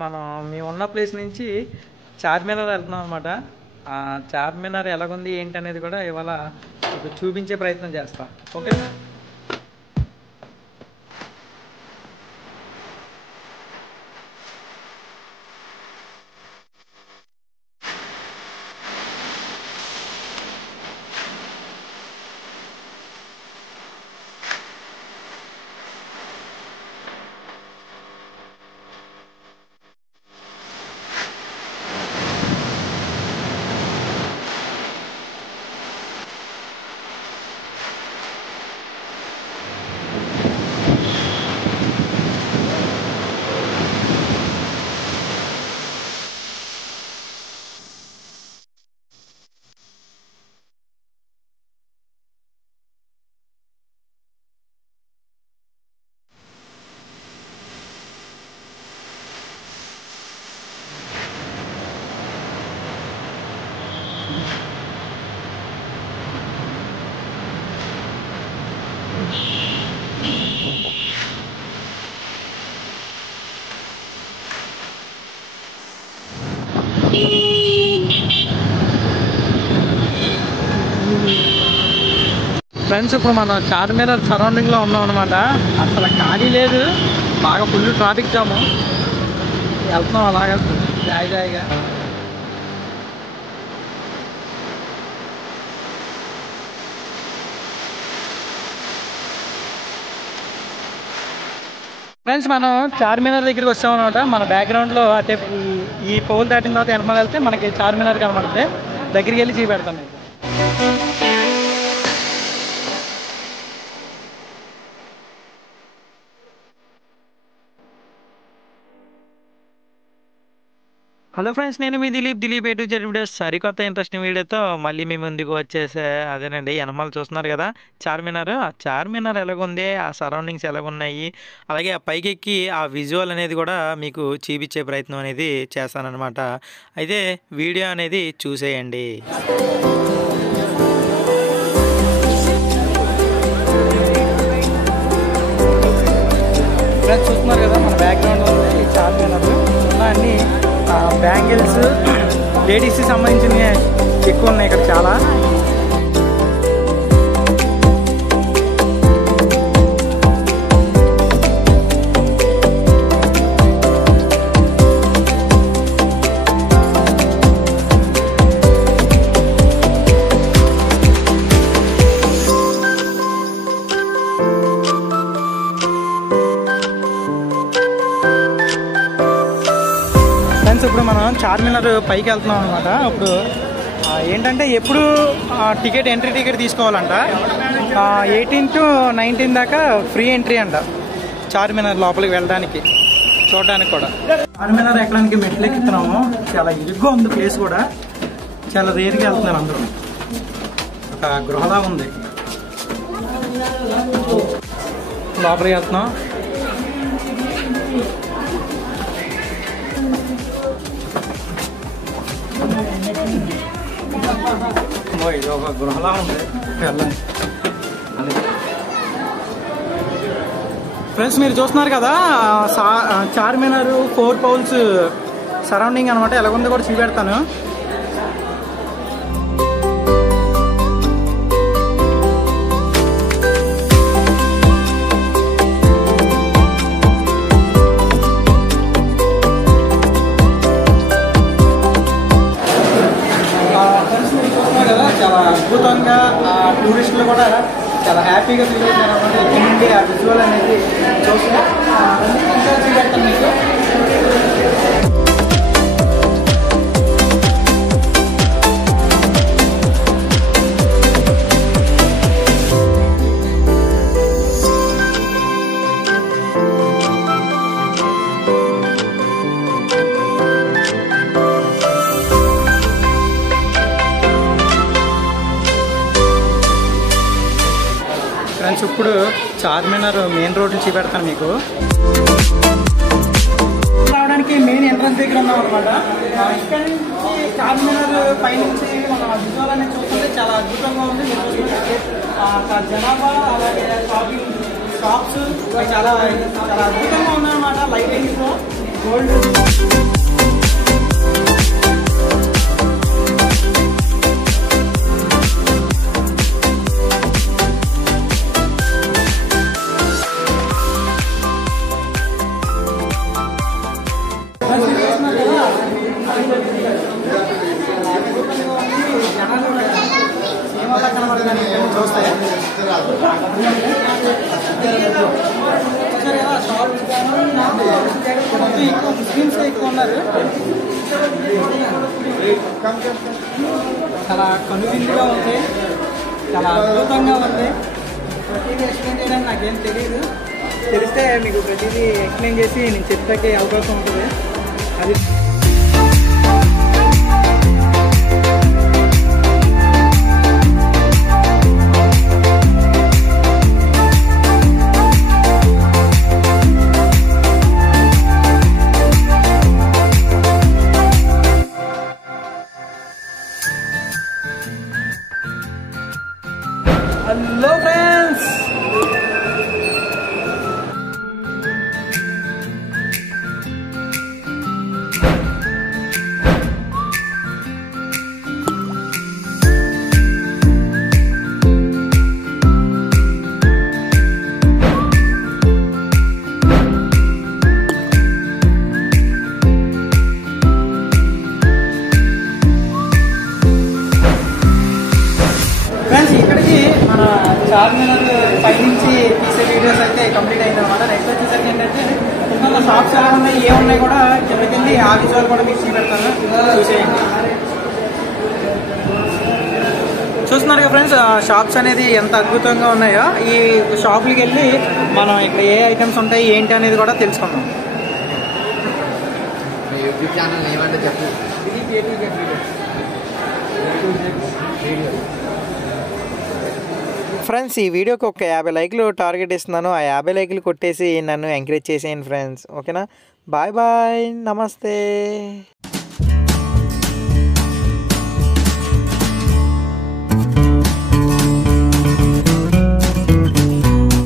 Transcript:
మేము ఉన్న ప్లేస్ నుంచి చార్మినార్ వెళ్తున్నాం అనమాట. ఆ చార్మినార్ ఎలాగుంది ఏంటి అనేది కూడా ఇవాళ మీకు చూపించే ప్రయత్నం చేస్తాం. ఓకే ఫ్రెండ్స్, ఇప్పుడు మనం చార్మినార్ సరౌండింగ్లో ఉన్నాం అనమాట. అసలు ఖాళీ లేదు, బాగా ఫుల్ ట్రాఫిక్ జాము. వెళ్తున్నాం అలాగా జాయిగా. ఫ్రెండ్స్, మనం చార్మినార్ దగ్గరికి వచ్చామన్నమాట. మన బ్యాక్గ్రౌండ్లో అంటే ఈ పోల్ దాటిన తర్వాత వెనకాల వెళ్తే మనకి చార్మినార్ కనబడుతుంది. దగ్గరికి వెళ్ళి చూపెడతాం మీకు. హలో ఫ్రెండ్స్, నేను మీ దిలీప్ ఎటు వీడియోస్ సరికొత్త ఇంట్రెస్టింగ్ వీడియోతో మళ్ళీ మీ ముందుకు వచ్చేసే. అదేనండి, వెనమాల చూస్తున్నారు కదా చార్మినార్. ఆ చార్మినార్ ఎలాగుంది, ఆ సరౌండింగ్స్ ఎలాగున్నాయి, అలాగే ఆ పైకెక్కి ఆ విజువల్ అనేది కూడా మీకు చూపించే ప్రయత్నం అనేది చేస్తానన్నమాట. అయితే వీడియో అనేది చూసేయండి. ఫ్రెండ్స్, చూస్తున్నారు కదా మన బ్యాక్గ్రౌండ్ ఉంది చార్మినార్. అన్ని బ్యాంగిల్స్ లేడీస్కి సంబంధించినవి ఎక్కువ ఉన్నాయి ఇక్కడ చాలా. ఇప్పుడు మనం చార్మినార్ పైకి వెళ్తున్నాం అనమాట. ఇప్పుడు ఏంటంటే ఎప్పుడు ఎంట్రీ టికెట్ తీసుకోవాలంట. 18 to 19 దాకా ఫ్రీ ఎంట్రీ అంట చార్మినార్ లోపలికి వెళ్ళడానికి, చూడడానికి కూడా. చార్మినార్ ఎక్కడానికి మెట్లు ఎక్కుతున్నాము. చాలా ఇరుగ్గా ఉంది ప్లేస్ కూడా. చాలా రేరుగా వెళ్తున్నారు అందరూ. ఒక గృహలా ఉంది. లోపలికి వెళ్తున్నాం. ఇది ఒక గృహలా ఉంది. ఫ్రెండ్స్, మీరు చూస్తున్నారు కదా చార్మినార్ 4 పౌల్స్ సరౌండింగ్ అనమాట. ఎలాగుందో కూడా చూపెడతాను. చాలా అద్భుతంగా టూరిస్టులు కూడా చాలా హ్యాపీగా ఫీల్ అవుతున్నారు అన్నమాట. ఇక్కడ నుండి ఆ విజువల్ అనేది చూపెడతాను మీకు. ఫ్రెండ్స్, ఇప్పుడు చార్మినార్ మెయిన్ రోడ్డు చూపెడతాను మీకు. రావడానికి మెయిన్ ఎంట్రన్స్ దగ్గర ఉన్నాం అనమాట. ఇక్కడ నుంచి చార్మినార్ పైనుంచి మనం విజువల్ అనేది చూస్తుంటే చాలా అద్భుతంగా ఉంది. జనాభా అలాగే షాపింగ్ షాప్స్ చాలా చాలా అద్భుతంగా ఉన్నాయన్నమాట. లైటింగ్స్లో గోల్డ్ చూస్తే ఎక్కువ ముస్లిమ్స్ ఎక్కువ ఉన్నారు. చాలా కనువిందుగా ఉంది, చాలా అద్భుతంగా ఉంది. ప్రతిదీ ఎక్స్ప్లెయిన్ చేయడానికి నాకేం తెలియదు. తెలిస్తే మీకు ప్రతిదీ ఎక్స్ప్లెయిన్ చేసి నేను చెప్పే అవకాశం ఉంటుంది. అది హలో ఫ్రెండ్స్, ఇక్కడికి మన చార్మినార్ పైనుంచి తీసే వీడియోస్ అయితే కంప్లీట్ అయింది అనమాట. నెక్స్ట్ వచ్చేసరికి ఏంటంటే ఇంకా షాప్స్ ఎలా ఉన్నాయి, ఏమున్నాయి కూడా కిందకి ఆ విజువల్ కూడా మీకు చూపెడతాను, చూసేయండి. చూస్తున్నారు కదా ఫ్రెండ్స్, షాప్స్ అనేది ఎంత అద్భుతంగా ఉన్నాయో. ఈ షాపులకి వెళ్ళి మనం ఇక్కడ ఏ ఐటమ్స్ ఉంటాయి ఏంటి అనేది కూడా తెలుసుకుందాం. యూట్యూబ్ ఛానల్ ఏమంటే చెప్పు. ఫ్రెండ్స్, ఈ వీడియోకి ఒక 50 లైక్లు టార్గెట్ ఇస్తున్నాను. ఆ 50 లైక్లు కొట్టేసి నన్ను ఎంకరేజ్ చేసేయండి ఫ్రెండ్స్. ఓకేనా? బాయ్ బాయ్, నమస్తే.